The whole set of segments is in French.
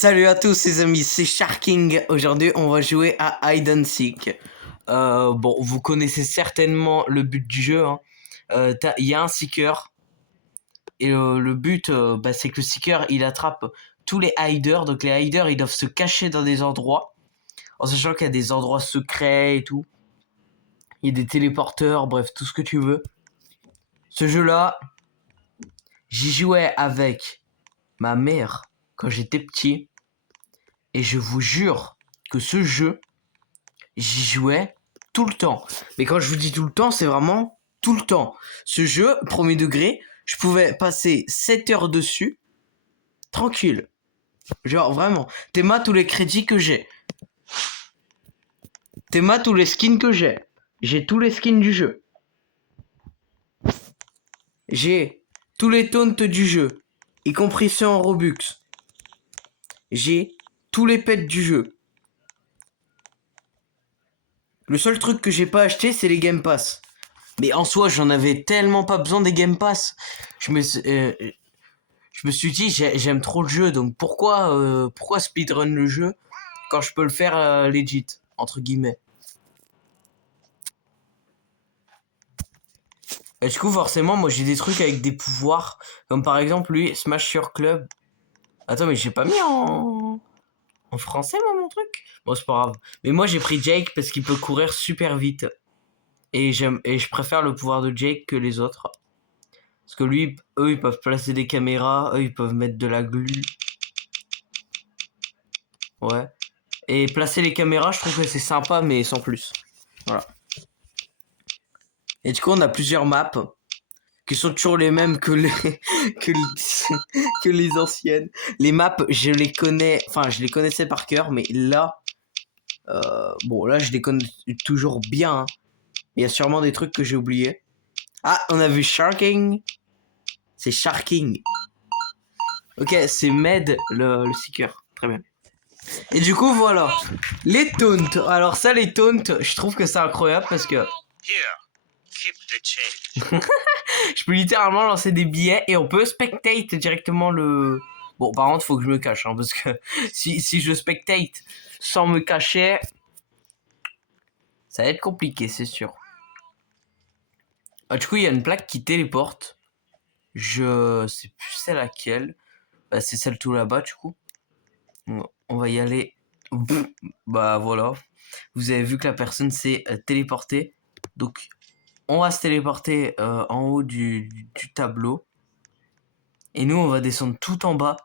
Salut à tous les amis, c'est Sharking. Aujourd'hui, on va jouer à Hide and Seek. Bon, vous connaissez certainement le but du jeu. Il y a un seeker. Et le but, c'est que le seeker, il attrape tous les hiders. Donc les hiders, ils doivent se cacher dans des endroits. En sachant qu'il y a des endroits secrets et tout. Il y a des téléporteurs, bref, tout ce que tu veux. Ce jeu-là, j'y jouais avec ma mère quand j'étais petit. Et je vous jure que ce jeu, j'y jouais tout le temps. Mais quand je vous dis tout le temps, c'est vraiment tout le temps. Ce jeu, premier degré, je pouvais passer 7 heures dessus, tranquille. Genre, vraiment. T'aimas tous les crédits que j'ai. T'aimas tous les skins que j'ai. J'ai tous les skins du jeu. J'ai tous les taunts du jeu, y compris ceux en Robux. J'ai tous les pets du jeu. Le seul truc que j'ai pas acheté, c'est les Game Pass. Mais en soi, j'en avais tellement pas besoin des Game Pass. Je me suis dit, j'aime trop le jeu, donc pourquoi speedrun le jeu quand je peux le faire legit, entre guillemets. Et du coup, forcément, moi j'ai des trucs avec des pouvoirs, comme par exemple lui, Smash Your Club. Attends, mais j'ai pas mis en français, moi, mon truc. Bon, c'est pas grave. Mais moi, j'ai pris Jake parce qu'il peut courir super vite. Et je préfère le pouvoir de Jake que les autres. Parce que lui, eux, ils peuvent placer des caméras, eux, ils peuvent mettre de la glu. Ouais. Et placer les caméras, je trouve que c'est sympa, mais sans plus. Voilà. Et du coup, on a plusieurs maps qui sont toujours les mêmes que les, que les anciennes. Les maps, je les connais, enfin, je les connaissais par cœur, mais là, bon, là, je les connais toujours bien. Hein. Il y a sûrement des trucs que j'ai oubliés. Ah, on a vu Sharking. C'est Sharking. Ok, c'est Med, le seeker. Très bien. Et du coup, voilà. Les taunts. Alors ça, les taunts, je trouve que c'est incroyable parce que je peux littéralement lancer des billets et on peut spectate directement le... Bon, par contre, faut que je me cache, hein, parce que si je spectate sans me cacher, ça va être compliqué, c'est sûr. Ah, du coup, il y a une plaque qui téléporte. Je sais plus c'est laquelle. Bah, c'est celle tout là-bas, du coup. On va y aller. Bah, voilà. Vous avez vu que la personne s'est téléportée. Donc, on va se téléporter en haut du tableau. Et nous, on va descendre tout en bas.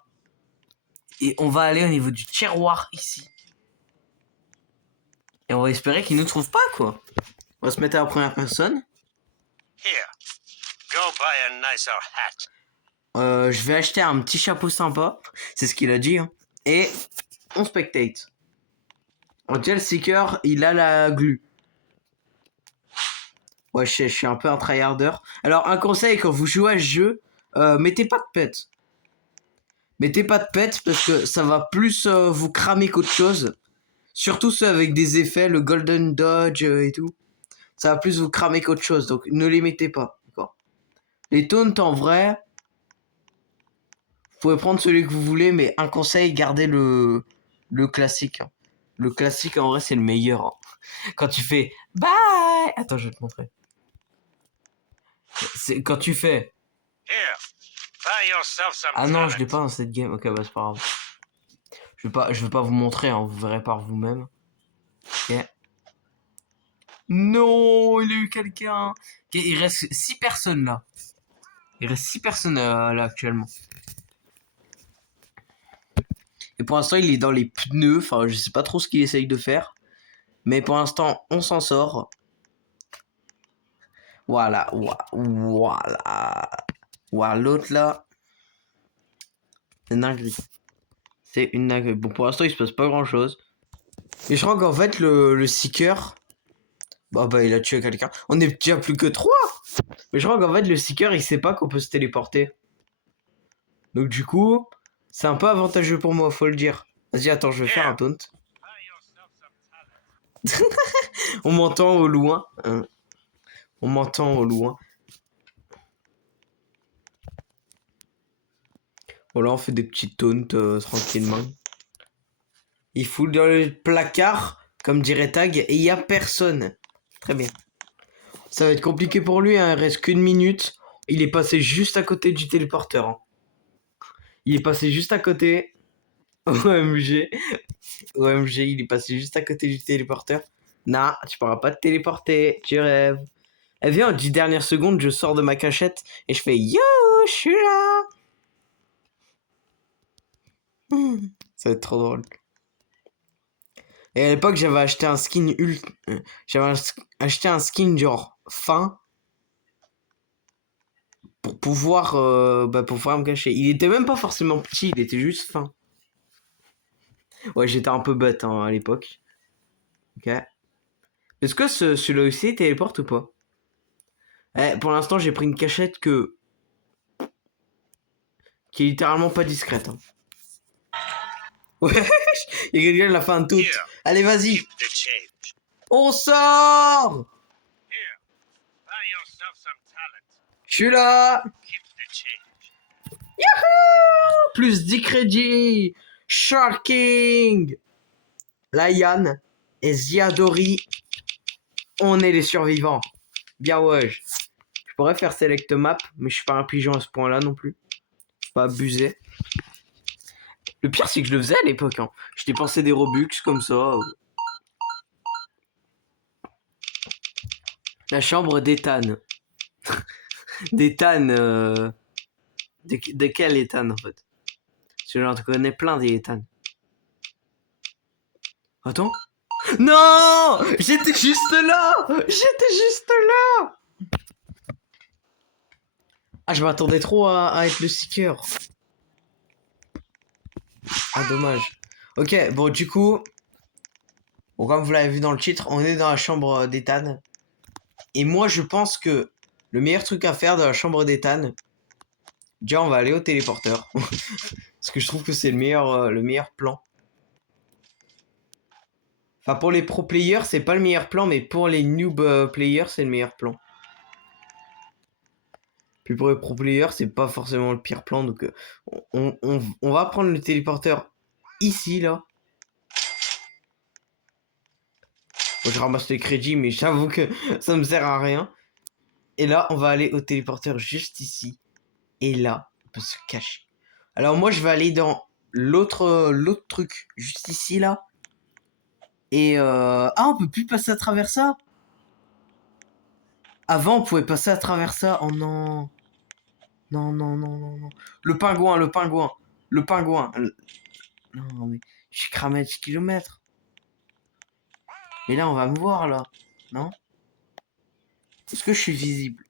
Et on va aller au niveau du tiroir ici. Et on va espérer qu'il nous trouve pas, quoi. On va se mettre à la première personne. Here, go buy a nicer hat. Je vais acheter un petit chapeau sympa. C'est ce qu'il a dit. Hein. Et on spectate. On dirait le seeker, il a la glu. Ouais, je suis un peu un tryharder. Alors, un conseil, quand vous jouez à ce jeu, mettez pas de pet. Mettez pas de pet parce que ça va plus vous cramer qu'autre chose. Surtout ceux avec des effets, le golden dodge et tout. Ça va plus vous cramer qu'autre chose, donc ne les mettez pas. D'accord. Les taunts en vrai, vous pouvez prendre celui que vous voulez, mais un conseil, gardez le classique. Hein. Le classique en vrai c'est le meilleur. Hein. Quand tu fais bye, attends je vais te montrer. C'est quand tu fais. Here, buy yourself some Ah non je l'ai talent. pas dans cette game. Ok bah c'est pas grave. Je vais pas vous montrer, hein. Vous verrez par vous-même. Ok. Non, il a eu quelqu'un. Ok, il reste 6 personnes là. Il reste 6 personnes là actuellement. Et pour l'instant, il est dans les pneus. Enfin, je sais pas trop ce qu'il essaye de faire. Mais pour l'instant, on s'en sort. Voilà. Voilà. Voilà, l'autre là. C'est une dinguerie. C'est une dinguerie. Bon, pour l'instant, il se passe pas grand chose. Et je crois qu'en fait, le seeker. Bah, il a tué quelqu'un. On est déjà plus que 3. Mais je crois qu'en fait, le seeker, il sait pas qu'on peut se téléporter. Donc, du coup, c'est un peu avantageux pour moi, faut le dire. Vas-y, attends, je vais faire un taunt. Buy yourself some talent. On m'entend au loin. Hein. On m'entend au loin. Voilà, on fait des petits taunts tranquillement. Il fout dans le placard, comme dirait Tag, et il y a personne. Très bien. Ça va être compliqué pour lui, hein. Il reste qu'une minute. Il est passé juste à côté du téléporteur. Hein. Il est passé juste à côté. OMG. OMG, il est passé juste à côté du téléporteur. Nah, tu pourras pas te téléporter. Tu rêves. Eh bien, en 10 dernières secondes, je sors de ma cachette et je fais yo, je suis là. Ça va être trop drôle. Et à l'époque, j'avais acheté un skin acheté un skin genre fin pour pouvoir me cacher. Il était même pas forcément petit, il était juste fin. Ouais, j'étais un peu bête hein, à l'époque. Ok. Est-ce que celui-là aussi téléporte ou pas? Pour l'instant, j'ai pris une cachette qui est littéralement pas discrète. Hein. Ouais, il y a quelqu'un qui l'a fait un tout. Here, Allez, vas-y. keep the change. On sort. Here, buy yourself some talent. Je suis là. Keep the change. Plus 10 crédits. Sharking. Lion et Ziadori. On est les survivants. Bien ouais. Je pourrais faire select map, mais je suis pas un pigeon à ce point-là non plus. Faut pas abuser. Le pire, c'est que je le faisais à l'époque. Hein. Je dépensais des Robux comme ça. La chambre d'Ethan. d'Ethan. De quel Ethan en fait? Parce que j'en connais plein des Ethan. Attends. Non! J'étais juste là! J'étais juste là! Ah, je m'attendais trop à être le seeker. Ah, dommage. Ok, bon, du coup, bon, comme vous l'avez vu dans le titre, on est dans la chambre d'Ethan. Et moi, je pense que le meilleur truc à faire dans la chambre d'Ethan, déjà, on va aller au téléporteur. Parce que je trouve que c'est le meilleur plan. Enfin, pour les pro players, c'est pas le meilleur plan, mais pour les noob players, c'est le meilleur plan. Puis pour les pro players, c'est pas forcément le pire plan. Donc, on va prendre le téléporteur ici, là. Bon, je ramasse les crédits, mais j'avoue que ça me sert à rien. Et là, on va aller au téléporteur juste ici. Et là, on peut se cacher. Alors moi, je vais aller dans l'autre truc, juste ici, là. Et ah, on peut plus passer à travers ça. Avant, on pouvait passer à travers ça. Oh non. Non, non, non, non, non. Le pingouin, le pingouin. Le pingouin. Non, mais je suis cramé à 10 km. Mais là, on va me voir, là. Non? Est-ce que je suis visible?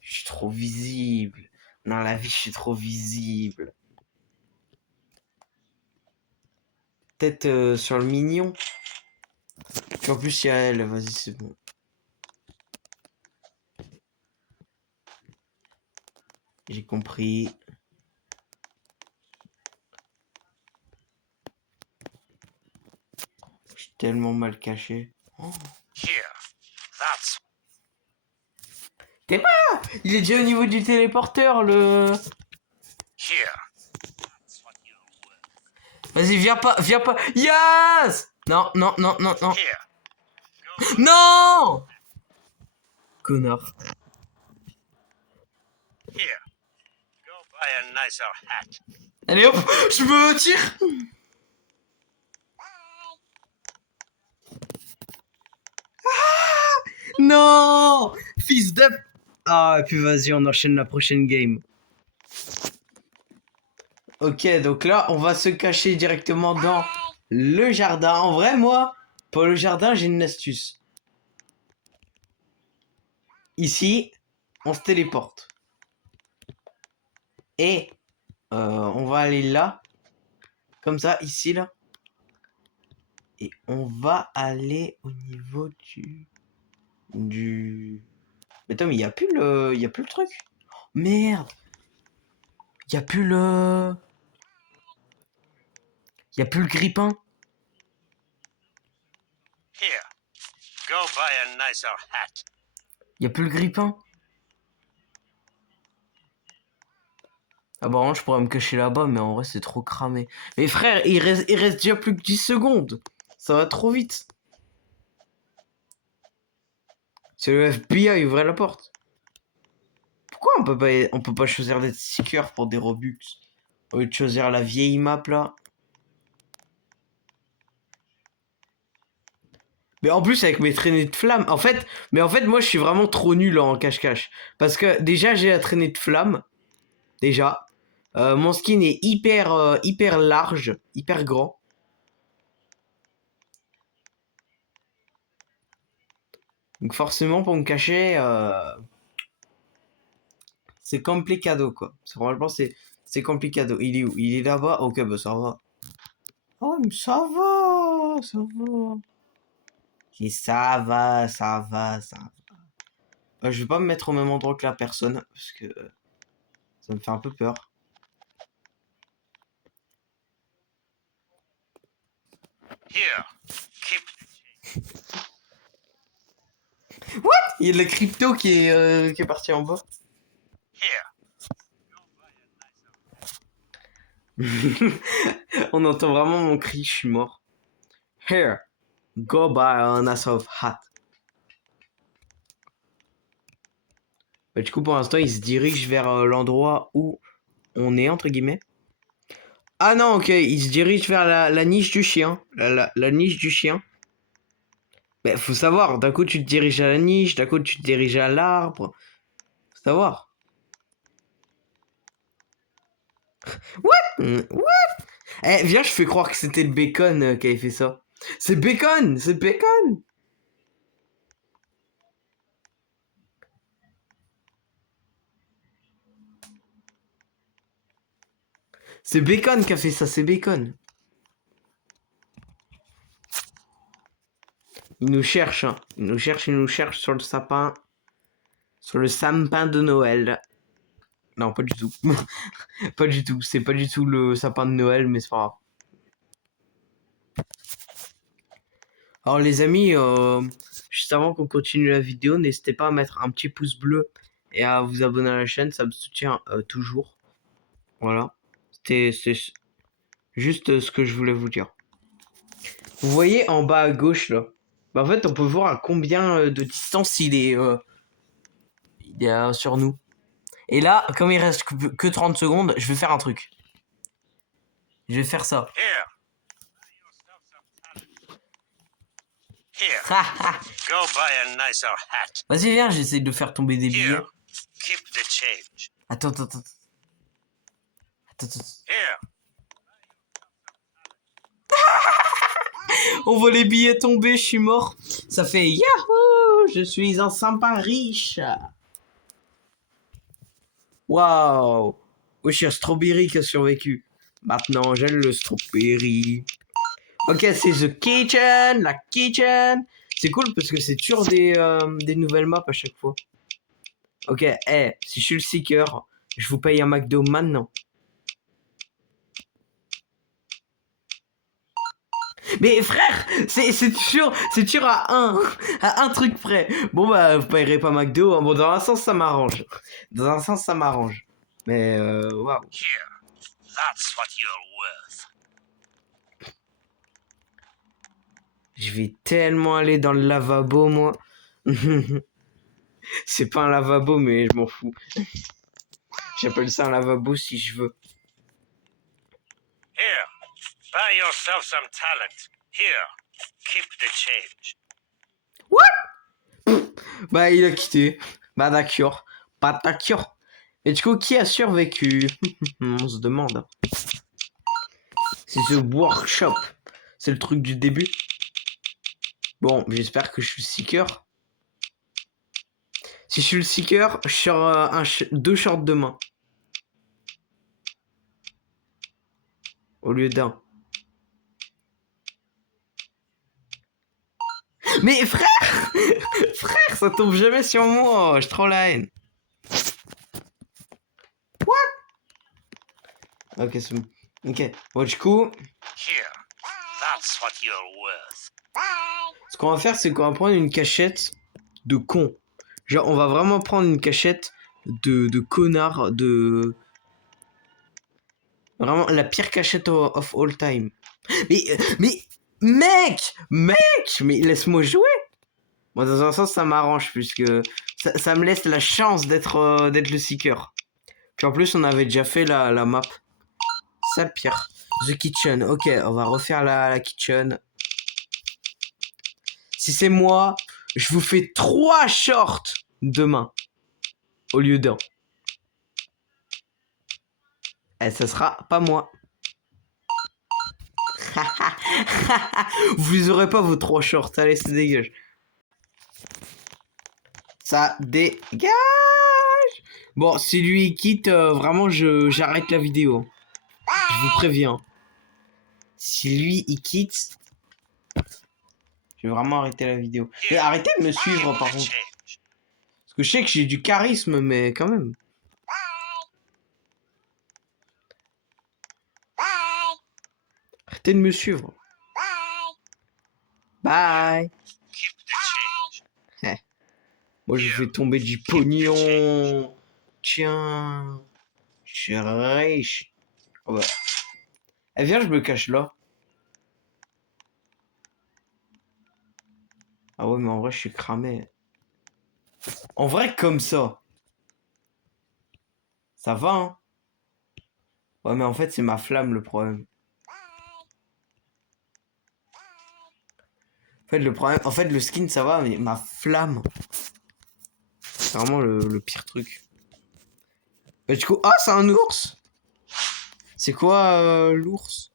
Je suis trop visible. Dans la vie, je suis trop visible. Peut-être sur le mignon. Puis en plus, il y a elle. Vas-y, c'est bon. J'ai compris. Je suis tellement mal caché. Oh. Here, that's T'es pas! Il est déjà au niveau du téléporteur, le... here. Vas-y, viens pas, viens pas. Yes! Non, non, non, non, non. Here, Non! Connard. here. Go buy a nicer hat. Allez hop, je me tire. Ah non! Fils de... Ah, et puis vas-y, on enchaîne la prochaine game. Ok, donc là, on va se cacher directement dans le jardin. En vrai, moi, pour le jardin, j'ai une astuce. Ici, on se téléporte. Et on va aller là. Comme ça, ici, là. Et on va aller au niveau du... Mais attends, mais il n'y a plus le truc. Merde. Il n'y a plus le... Il n'y a plus le grippin. Here, go buy a nicer hat. Il n'y a plus le grippin. Ah bah, je pourrais me cacher là-bas, mais en vrai, c'est trop cramé. Mais frère, il reste déjà plus que 10 secondes. Ça va trop vite. C'est le FBI, ouvrez la porte. Pourquoi on peut pas choisir d'être seeker pour des Robux? Au lieu de choisir la vieille map là. Mais en plus avec mes traînées de flammes, en fait, moi je suis vraiment trop nul en cache-cache. Parce que déjà j'ai la traînée de flammes, déjà. Mon skin est hyper large, hyper grand. Donc forcément pour me cacher, c'est complicado quoi. Franchement c'est complicado. Il est où? Il est là-bas? Ok bah ça va. Oh mais ça va. Ok ça va. Je vais pas me mettre au même endroit que la personne, parce que ça me fait un peu peur. Here, keep. Il y a de la crypto qui est parti en bas. Here. On entend vraiment mon cri, je suis mort. Here, go buy an ass of hat. Bah, du coup, pour l'instant, il se dirige vers l'endroit où on est, entre guillemets. Ah non, ok, il se dirige vers la niche du chien. La niche du chien. Mais faut savoir, d'un coup tu te diriges à la niche, d'un coup tu te diriges à l'arbre. Faut savoir. What? Eh, viens, je fais croire que c'était le bacon qui avait fait ça. C'est bacon! C'est bacon! C'est bacon qui a fait ça, c'est bacon. Il nous cherche, hein. Il nous cherche sur le sapin. Sur le sapin de Noël. Non, pas du tout. Pas du tout. C'est pas du tout le sapin de Noël, mais c'est pas grave. Alors les amis, juste avant qu'on continue la vidéo, n'hésitez pas à mettre un petit pouce bleu et à vous abonner à la chaîne, ça me soutient toujours. Voilà. C'est juste ce que je voulais vous dire. Vous voyez en bas à gauche là, bah, en fait on peut voir à combien de distance il est sur nous. Et là, comme il reste que 30 secondes, je vais faire un truc. Je vais faire ça. Here. Here. Go buy a nicer hat. Vas-y, viens, j'essaie de faire tomber des billets. Here. Keep the change. Attends. Here. On voit les billets tomber, je suis mort. Ça fait Yahoo! Je suis un sympa riche. Waouh! Wesh, un strawberry qui a survécu. Maintenant, j'ai le strawberry. Ok, c'est The Kitchen, la Kitchen. C'est cool parce que c'est toujours des nouvelles maps à chaque fois. Ok, si je suis le Seeker, je vous paye un McDo maintenant. Mais frère, c'est toujours à un truc près. Bon bah, vous payerez pas McDo. Hein. Bon, dans un sens, ça m'arrange. Dans un sens, ça m'arrange. Mais waouh. Here. That's what you're worth. Je vais tellement aller dans le lavabo, moi. C'est pas un lavabo, mais je m'en fous. J'appelle ça un lavabo si je veux. Here. Buy yourself some talent. Here. Keep the change. Bah, il a quitté. Bah, d'accord. Pas d'accord. Et du coup, qui a survécu? On se demande. C'est The Workshop. C'est le truc du début. Bon, j'espère que je suis le Seeker. Si je suis le Seeker, je suis deux shorts de main. Au lieu d'un. Mais frère frère, ça tombe jamais sur moi. Je trop la haine. What? Ok, c'est bon. Ok. Bon, du coup, Here. That's what you're worth. ce qu'on va faire, c'est qu'on va prendre une cachette de con. Genre, on va vraiment prendre une cachette de connard, Vraiment, la pire cachette of all time. Mais, mec, mais laisse-moi jouer. Moi, dans un sens, ça m'arrange, puisque ça me laisse la chance d'être le seeker. Puis en plus, on avait déjà fait la map. Ça le pire. The Kitchen. Ok, on va refaire la Kitchen. Si c'est moi, je vous fais 3 shorts demain. Au lieu d'un. Et ça sera pas moi. Vous aurez pas vos 3 shorts. Allez, ça dégage. Ça dégage. Bon, si lui il quitte, vraiment, j'arrête la vidéo. Je vous préviens. Si lui il quitte, je vais vraiment arrêter la vidéo. Et arrêtez de me suivre par contre. Parce que je sais que j'ai du charisme, mais quand même. Arrêtez de me suivre. Bye. Eh, moi je fais tomber du pognon. Tiens. Je suis riche. Oh bah. Eh viens, je me cache là. Ah ouais, mais en vrai, je suis cramé. En vrai, comme ça. Ça va, hein. Ouais, mais en fait, c'est ma flamme le problème. En fait, le skin, ça va, mais ma flamme. C'est vraiment le pire truc. Et du coup, ah, c'est un ours! C'est quoi l'ours?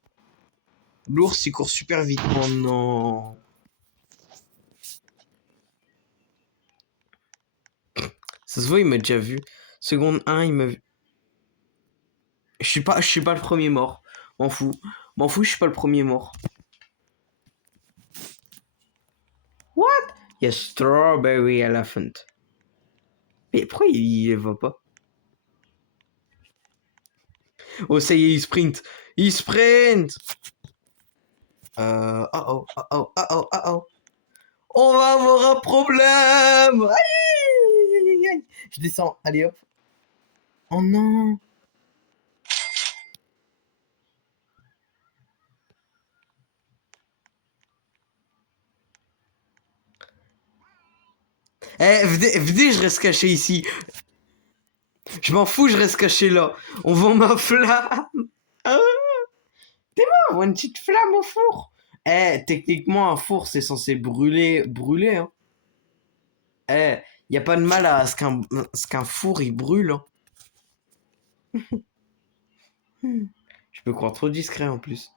L'ours, il court super vite. Oh non. Ça se voit, il m'a déjà vu. Seconde 1, il m'a vu. Je suis pas le premier mort. M'en fous. M'en fous, je suis pas le premier mort. What? Il y a Strawberry Elephant. Mais pourquoi il les voit pas? Oh, ça y est, il sprint. Il sprint! Oh oh, oh oh, oh oh, oh oh. On va avoir un problème! Aïe, aïe, aïe, aïe. Je descends. Allez hop. Oh non! Eh, venez, je reste caché ici. Je m'en fous, je reste caché là. On vend ma flamme. Ah, on voit une petite flamme au four. Eh, techniquement, un four, c'est censé brûler, hein. Eh, y a pas de mal à ce qu'un four, il brûle, hein. Je me crois trop discret, en plus.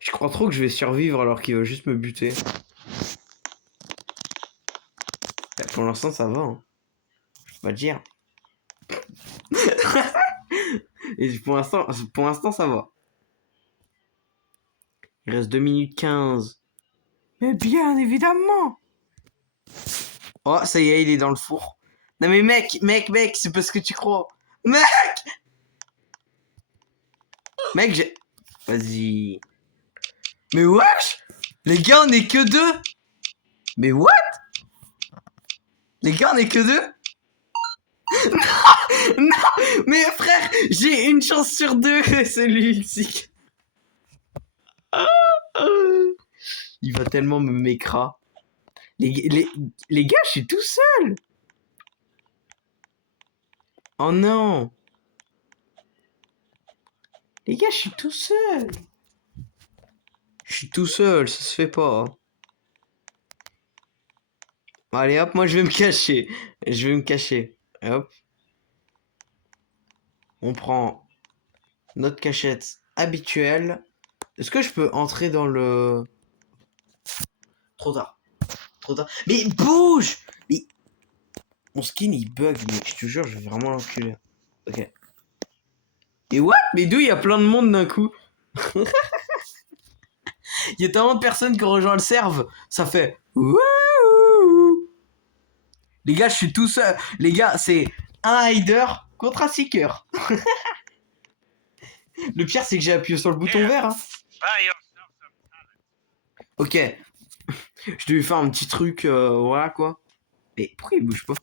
Je crois trop que je vais survivre alors qu'il va juste me buter. Pour l'instant, ça va, hein. Je peux pas dire. Et pour l'instant, ça va. Il reste 2 minutes 15. Mais bien évidemment. Oh, ça y est, il est dans le four. Non mais mec, c'est parce que tu crois. Mec, j'ai... Vas-y. Mais wesh! Les gars, on est que deux! Mais what? Les gars, on est que deux? Non! Mais frère, j'ai une chance sur deux, celui-ci. Il va tellement me mécra. Les gars, je suis tout seul! Oh non! Les gars, je suis tout seul! Je suis tout seul, ça se fait pas. Allez hop, moi je vais me cacher. Je vais me cacher. Hop. On prend notre cachette habituelle. Est-ce que je peux entrer dans le... Trop tard. Trop tard. Mais bouge! Mais... Mon skin il bug, mais je te jure, je vais vraiment l'enculer. Ok. Et what? Mais d'où il y a plein de monde d'un coup? Il y a tellement de personnes qui ont rejoint le serve. Ça fait... Wouhou. Les gars, je suis tout seul. Les gars, c'est un hider contre un seeker. Le pire, c'est que j'ai appuyé sur le bouton vert. Hein. Ok. Je devais faire un petit truc, voilà quoi. Mais pourquoi il bouge pas?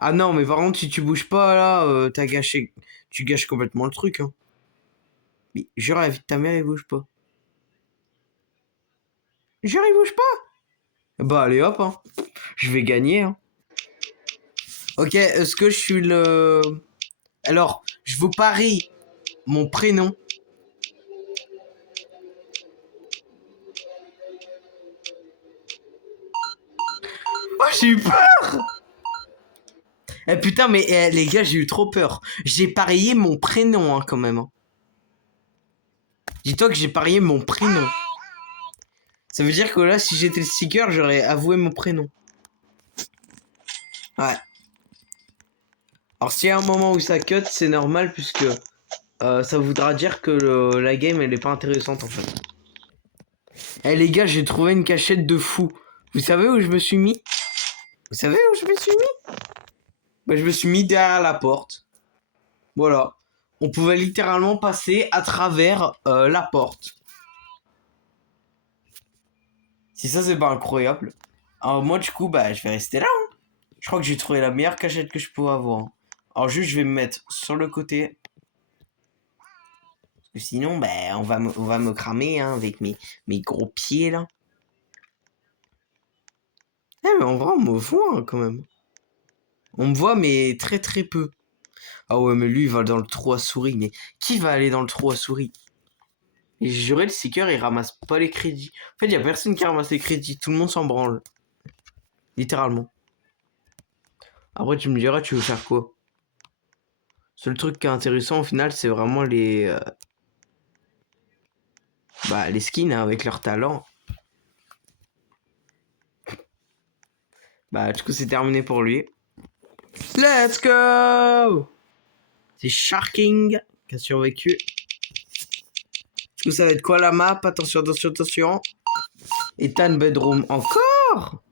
Ah non, mais par contre, si tu bouges pas, là, t'as gâché... Tu gâches complètement le truc, hein. Mais jure, la vie de ta mère, il bouge pas. Jure, il bouge pas. Bah, allez, hop, hein. Je vais gagner, hein. Ok, est-ce que je suis le... Alors, je vous parie mon prénom. Oh, j'ai eu peur. Eh putain, mais les gars, j'ai eu trop peur. J'ai parié mon prénom, hein, quand même. Hein. Dis-toi que j'ai parié mon prénom. Ça veut dire que là, si j'étais le sticker, j'aurais avoué mon prénom. Ouais. Alors, s'il y a un moment où ça cut, c'est normal, puisque ça voudra dire que la game, elle est pas intéressante, en fait. Eh les gars, j'ai trouvé une cachette de fou. Vous savez où je me suis mis? Vous savez où je me suis mis? Bah, je me suis mis derrière la porte. Voilà. On pouvait littéralement passer à travers la porte. Si ça, c'est pas incroyable. Alors moi, du coup, bah, je vais rester là. Hein. Je crois que j'ai trouvé la meilleure cachette que je pouvais avoir. Alors juste, je vais me mettre sur le côté. Parce que sinon, bah, on va me cramer hein, avec mes gros pieds, là. Eh, mais en vrai, on me voit, hein, quand même. On me voit, mais très très peu. Ah ouais, mais lui, il va dans le trou à souris. Mais qui va aller dans le trou à souris? Et j'ai juré, le seeker, il ramasse pas les crédits. En fait, il y a personne qui ramasse les crédits. Tout le monde s'en branle. Littéralement. Après, tu me diras, tu veux faire quoi? Seul truc qui est intéressant, au final, c'est vraiment les skins hein, avec leur talent. Bah, du coup, c'est terminé pour lui. Let's go! C'est Sharking qui a survécu. Du coup, ça va être quoi la map? Attention, attention, attention. Ethan Bedroom encore?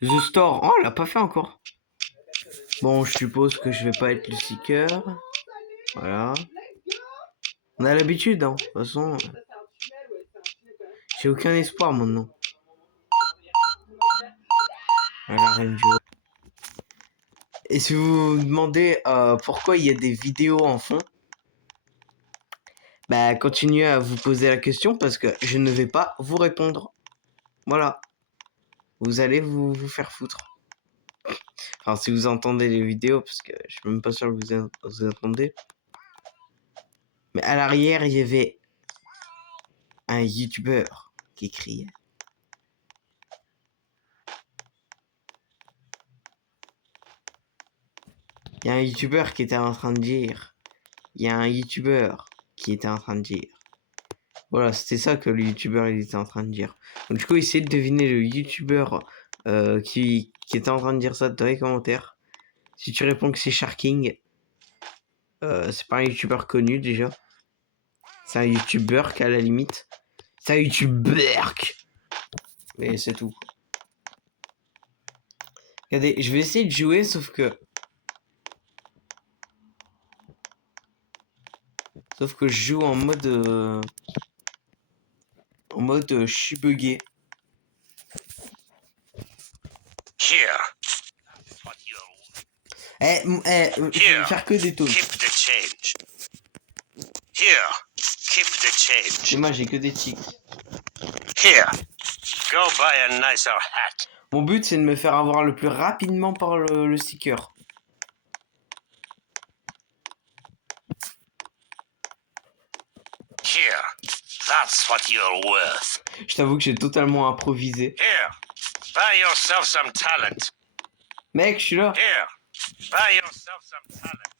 The Store. Oh, on l'a pas fait encore. Bon, je suppose que je vais pas être le seeker. Voilà. On a l'habitude, hein. De toute façon, j'ai aucun espoir maintenant. Voilà, Renjo. Et si vous vous demandez pourquoi il y a des vidéos en fond, bah continuez à vous poser la question parce que je ne vais pas vous répondre. Voilà. Vous allez vous faire foutre. Enfin, si vous entendez les vidéos, parce que je suis même pas sûr que vous entendez. Mais à l'arrière, il y avait un youtubeur qui criait. Il y a un youtubeur qui était en train de dire. Il y a un youtubeur qui était en train de dire. Voilà, c'était ça que le youtubeur il était en train de dire. Donc du coup, essayez de deviner le youtubeur qui était en train de dire ça dans les commentaires. Si tu réponds que c'est Sharking, c'est pas un youtubeur connu déjà. C'est un youtubeur qu'à la limite. C'est un youtubeur. Mais c'est tout. Regardez, je vais essayer de jouer, sauf que... Sauf que je joue en mode... je suis bugué. Here. Je vais faire que des taux. Keep the change. Here. Keep the change. Et moi, j'ai que des tics. Here. Go buy a nicer hat. Mon but, c'est de me faire avoir le plus rapidement par le sticker. Here. That's what you're worth. Je t'avoue que j'ai totalement improvisé. Here. Buy yourself some talent. Mec, je suis là. Here. Buy yourself some talent.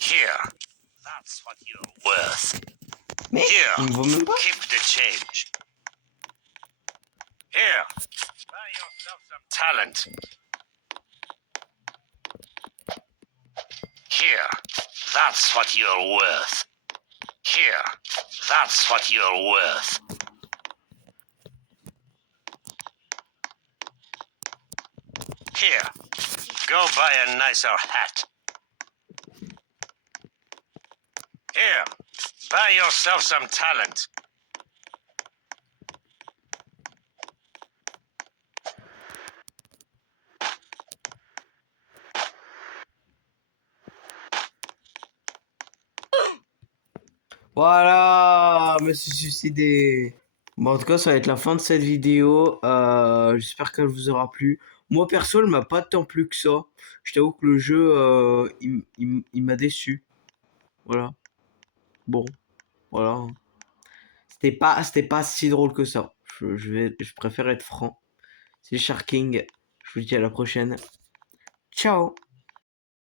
Here. That's what you're worth. Mec, Here. il me voit même pas. Keep the change. Here. Buy yourself some talent. Here. That's what you're worth. Here. That's what you're worth. Here, go buy a nicer hat. Here, buy yourself some talent. Voilà, je me suis suicidé. Bon, en tout cas, ça va être la fin de cette vidéo. J'espère qu'elle vous aura plu. Moi, perso, elle m'a pas tant plu que ça. Je t'avoue que le jeu, il m'a déçu. Voilà. Bon, voilà. C'était pas si drôle que ça. Je préfère être franc. C'est Sharking. Je vous dis à la prochaine. Ciao.